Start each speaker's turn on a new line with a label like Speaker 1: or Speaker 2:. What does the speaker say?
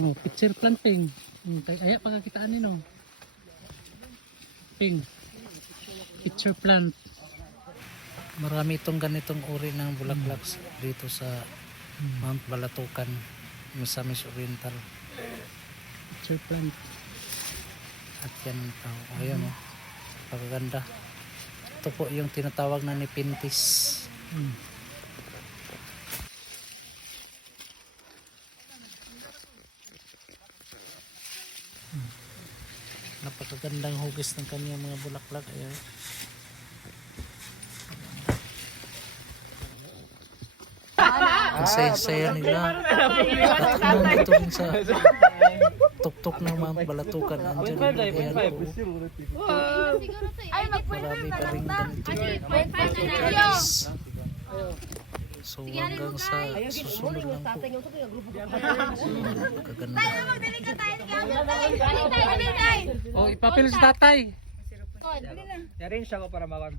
Speaker 1: Oh, picture planting. Hmm, kay aya pagkakitaan ni no. Ping. Picture plant.
Speaker 2: Marami itong ganitong uri ng bulaklak dito sa Mount Balatukan, Misamis Oriental.
Speaker 1: Picture plant.
Speaker 2: At yan, oh, ayun oh, pagaganda. Ito po yung tinatawag na ni Pintis.
Speaker 1: Hmm.
Speaker 2: Napakagandang hugis ng kanyang mga bulaklak. Ayun. Ang saya-saya nila. Nandito rin sa tuktok ng mga balatukan. Andiyan ang ayan po.
Speaker 3: Ay,
Speaker 2: Marami pa rin ganito. So hanggang sa susunod lang po. Napakaganda.
Speaker 1: Oh, ipapil sa tatay.
Speaker 4: Yarin siya ko para mawan